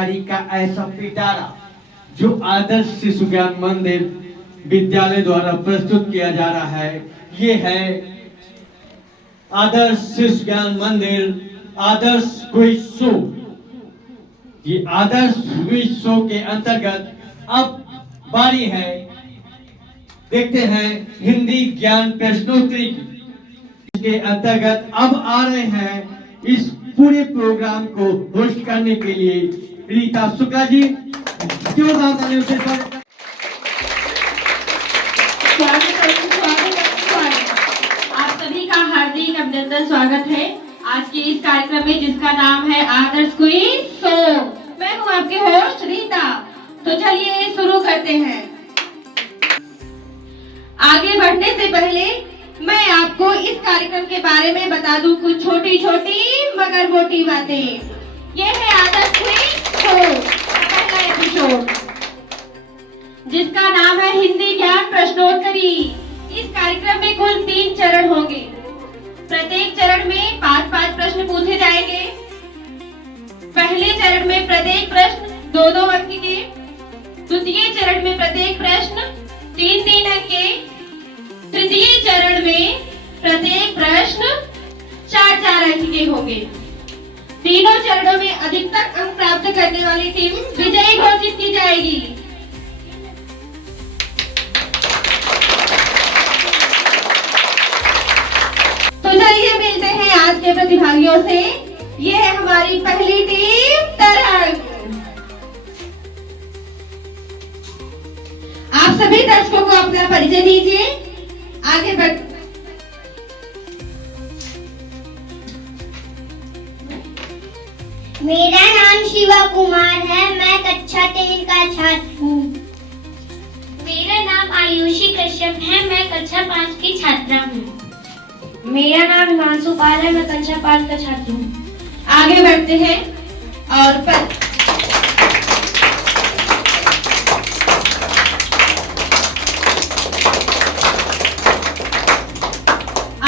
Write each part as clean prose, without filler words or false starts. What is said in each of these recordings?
जानकारी का ऐसा पिटारा जो आदर्श शिशु ज्ञान मंदिर विद्यालय द्वारा प्रस्तुत किया जा रहा है। ये है आदर्श शिशु ज्ञान मंदिर आदर्श क्विज शो। ये आदर्श क्विज शो के अंतर्गत अब बारी है, देखते हैं हिंदी ज्ञान प्रश्नोत्तरी के अंतर्गत अब आ रहे हैं इस पूरे प्रोग्राम को होस्ट करने के लिए रीता शुक्ला जी। आप सभी का हार्दिक अभिनंदन, स्वागत है आज के इस कार्यक्रम में जिसका नाम है आदर्श क्विज शो। मैं हूँ आपके होस्ट रीता। तो चलिए शुरू करते हैं। आगे बढ़ने से पहले मैं आपको इस कार्यक्रम के बारे में बता दूं कुछ छोटी छोटी मगर मोटी बातें। यह है आदर्श क्विज शो का पहला एपिसोड जिसका नाम है हिंदी ज्ञान प्रश्नोत्तरी। इस कार्यक्रम में कुल 3 चरण होंगे। प्रत्येक चरण में 5-5 प्रश्न पूछे जाएंगे। पहले चरण में प्रत्येक प्रश्न 2-2 अंक के, द्वितीय चरण में प्रत्येक प्रश्न 3-3 अंक के, तृतीय चरण में प्रत्येक प्रश्न 4-4 अंक के होंगे। तीनों चरणों में अधिकतम अंक प्राप्त करने वाली टीम विजयी घोषित की जाएगी। तो चलिए मिलते हैं आज के प्रतिभागियों से। ये है हमारी पहली टीम तरंग। आप सभी दर्शकों को अपना परिचय दीजिए। आगे बढ़। मेरा नाम शिवा कुमार है, मैं कक्षा 3 का छात्र हूँ। मेरा नाम आयुषी कश्यप है, मैं कक्षा 5 की छात्रा हूँ। मेरा नाम हिमांशु पाल है, मैं कक्षा 5 का छात्र हूँ। आगे बढ़ते हैं और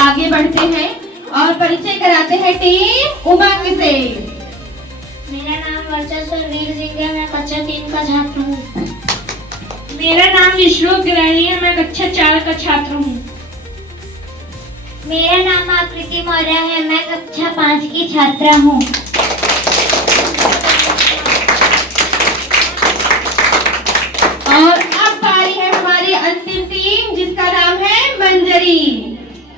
आगे बढ़ते हैं और परिचय कराते हैं टीम उमंग से। मेरा नाम वर्षा सुरवीर सिंह है, मैं कक्षा 3 का छात्र हूँ। मेरा नाम विश्व गिरानी है, मैं कक्षा 4 का छात्र हूँ। मेरा नाम आकृति मौर्य है, मैं कक्षा 5 की छात्रा हूँ। और अब बारी है हमारी अंतिम टीम जिसका नाम है मंजरी।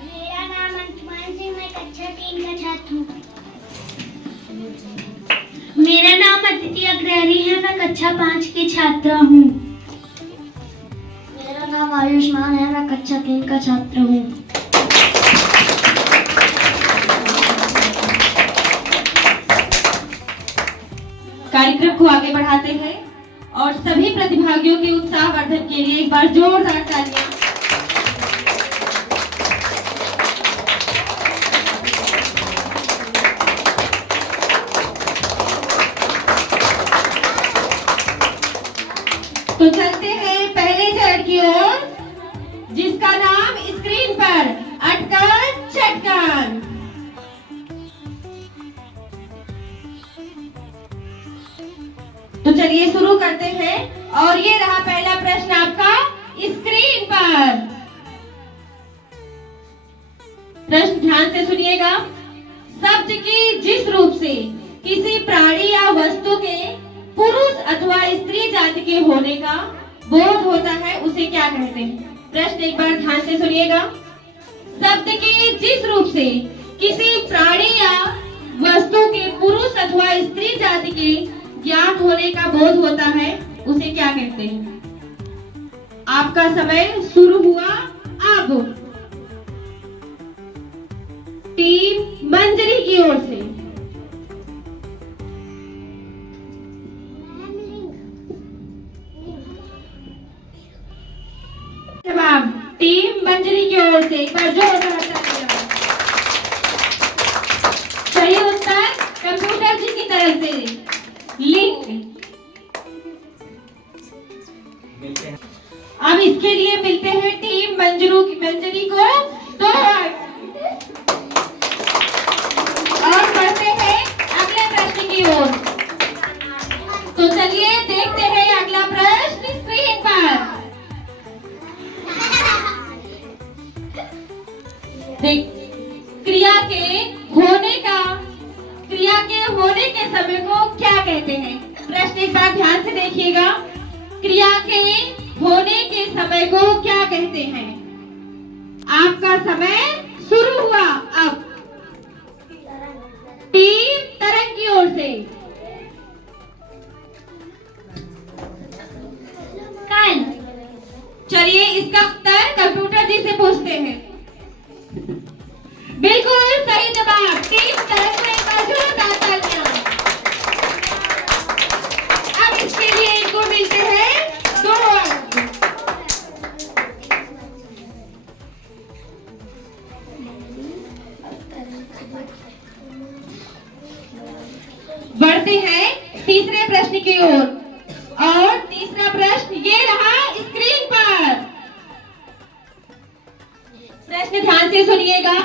मेरा नाम अंशुमान सिंह, मैं कक्षा 3 का छात्र हूँ। मेरा नाम अदिति अग्रहरी है, मैं कक्षा 5 की छात्रा हूँ। मेरा नाम आयुष्मान है, मैं कक्षा 3 का छात्र हूँ। कार्यक्रम को आगे बढ़ाते हैं और सभी प्रतिभागियों के उत्साहवर्धन के लिए एक बार जोरदार तालियां। तो चलते हैं पहले चरण की ओर जिसका नाम स्क्रीन पर अटकन चटकन। तो चलिए शुरू करते हैं और ये रहा पहला प्रश्न आपका स्क्रीन पर। प्रश्न ध्यान से सुनिएगा। शब्द की जिस रूप से किसी प्राणी या वस्तु के पुरुष अथवा स्त्री जाति के होने का बोध होता है उसे क्या कहते हैं? प्रश्न एक बार ध्यान से सुनिएगा। शब्द के जिस रूप से किसी प्राणी या वस्तु के पुरुष अथवा स्त्री जाति के ज्ञात होने का बोध होता है उसे क्या कहते हैं? आपका समय शुरू हुआ अब। टीम मंजरी की ओर से जवाब टीम मंजरी की ओर से एक बार जोरदार तालियां। सही उत्तर कंप्यूटर जी की तरफ से लिंक। अब इसके लिए मिलते हैं टीम मंजरी को 2 अंक। और बढ़ते हैं अगले प्रश्न की ओर। देखते हैं अगला प्रश्न स्क्रीन पर। देख, क्रिया के होने के समय को क्या कहते हैं? प्रश्न एक बार ध्यान से देखिएगा। क्रिया के होने के समय को क्या कहते हैं? आपका समय शुरू हुआ अब। टीम तरंग की ओर से कल। चलिए इसका उत्तर कंप्यूटर जी से पूछते हैं। बिल्कुल सही जवाब। टीम तरंग में मौजूद तालियां। अब इसके लिए इनको मिलते हैं 2 अंक। बढ़ते हैं तीसरे प्रश्न की ओर और तीसरा प्रश्न ये रहा स्क्रीन पर। प्रश्न ध्यान से सुनिएगा।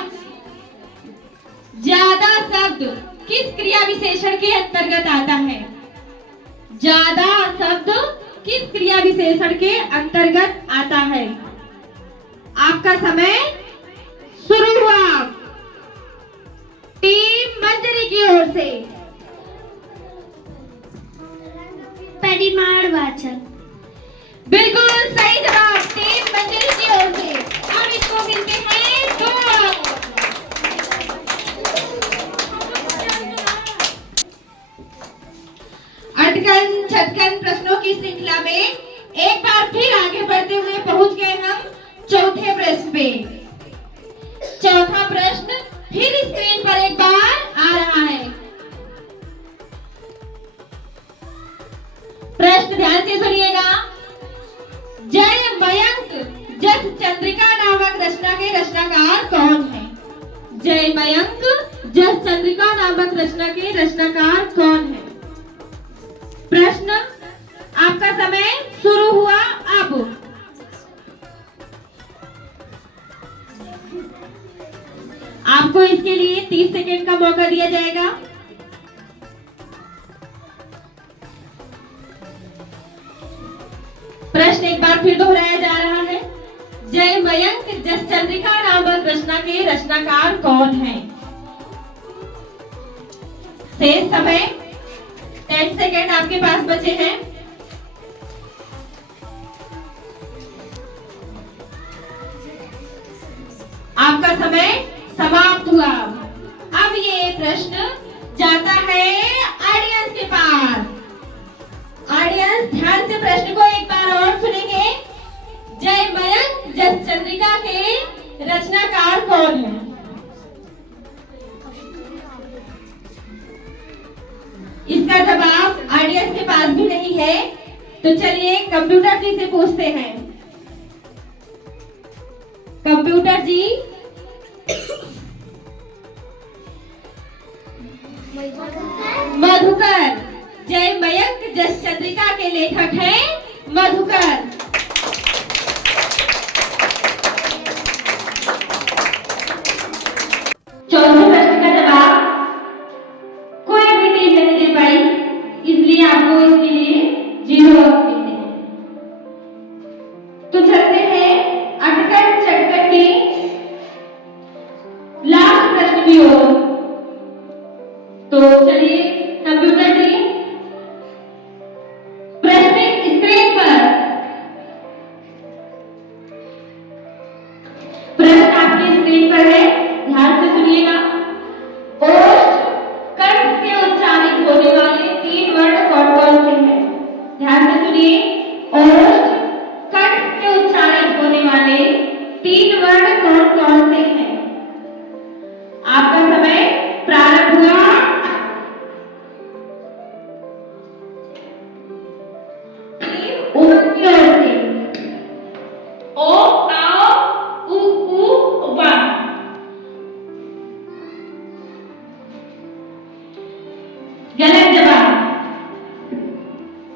ज्यादा शब्द किस क्रिया विशेषण के अंतर्गत आता है? ज्यादा शब्द किस क्रिया विशेषण के अंतर्गत आता है? आपका समय शुरू हुआ। टीम मंजरी की ओर से परिमाणवाचक। बिल्कुल सही जवाब। टीम मंजरी की ओर से। अब इसको मिलते हैं 2 अंक। अटकन छटकन प्रश्नों की श्रृंखला में एक बार फिर आगे बढ़ते हुए पहुंच गए हम चौथे प्रश्न पे। चौथा प्रश्न फिर स्क्रीन पर एक बार आ रहा है। प्रश्न ध्यान से सुनिएगा। जय मयंक जस चंद्रिका नामक रचना के रचनाकार कौन है? जय मयंक जस चंद्रिका नामक रचना के रचनाकार कौन है? प्रश्न आपका समय शुरू हुआ अब। आपको इसके लिए 30 सेकेंड का मौका दिया जाएगा। प्रश्न एक बार फिर दोहराया जा रहा है। जय मयंक जस चंद्रिका नामक रचना के रचनाकार कौन है? शेष समय 10 सेकेंड आपके पास बचे हैं। आपका समय समाप्त हुआ। अब ये प्रश्न जाता है ऑडियंस के पास। ऑडियंस ध्यान से प्रश्न को एक बार और सुनेंगे। जय मयंक जस चंद्रिका के रचनाकार कौन है? इसका जवाब ऑडियंस के पास भी नहीं है, तो चलिए कंप्यूटर जी से पूछते हैं। कंप्यूटर जी, मधुकर। जय मयंक जस चंद्रिका के लेखक हैं मधुकर। चौथे प्रश्न का जवाब कोई भी टीम नहीं दे पाई, इसलिए आपको इसके लिए 0 अंक मिलते हैं। तो चलते हैं अटकन चटकन के लास्ट प्रश्न की ओर। तो चलिए कंप्यूटर जी, प्रश्न स्क्रीन पर। प्रश्न आपकी स्क्रीन पर है, ध्यान से सुनिएगा। ओष्ठ कंठ से उच्चारित होने वाले 3 वर्ण कौन कौन से हैं? ध्यान से सुनिए। ओष्ठ कंठ से उच्चारित होने वाले 3 वर्ण कौन कौन से हैं? आपका समय प्रारंभ हुआ। की ओर से ओ आओ उ वा। गलत जवाब।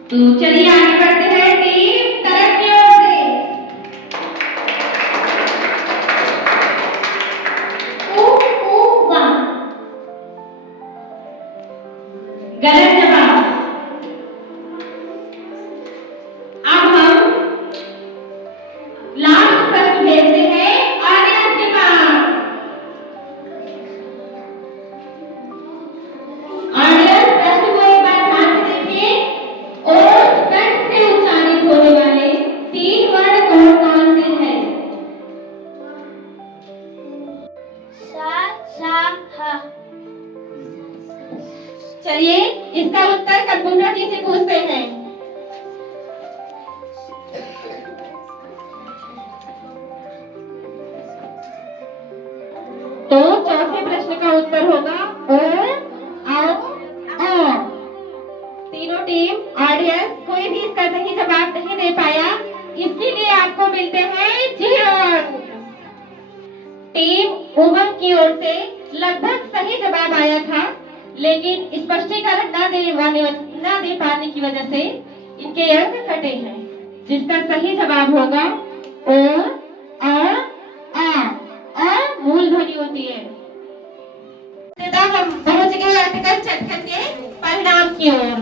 तो चलिए आगे बढ़ते हैं टीम तरफ की ओर से। उ वा। गलत जवाब। ऑडियंस, कोई भी इसका सही जवाब नहीं दे पाया, इसके लिए आपको मिलते हैं 0 अंक। टीम उमंग की ओर से लगभग सही जवाब आया था, लेकिन स्पष्टीकरण न दे पाने की वजह से इनके अंक कटे हैं। जिसका सही जवाब होगा ओ, आ मूल ध्वनि होती है। हम पहुंच गए आर्टिकल चटखट के परिणाम की ओर।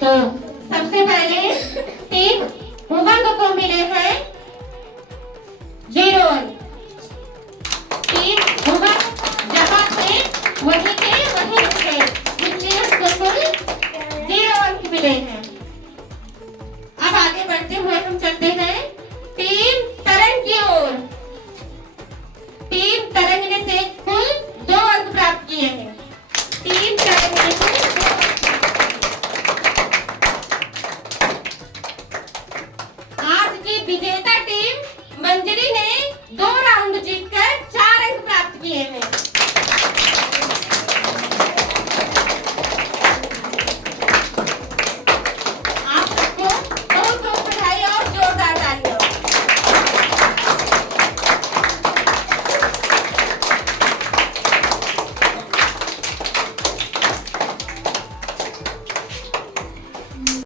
तो सबसे पहले टीम उमंग को मिले हैं 0 अंक।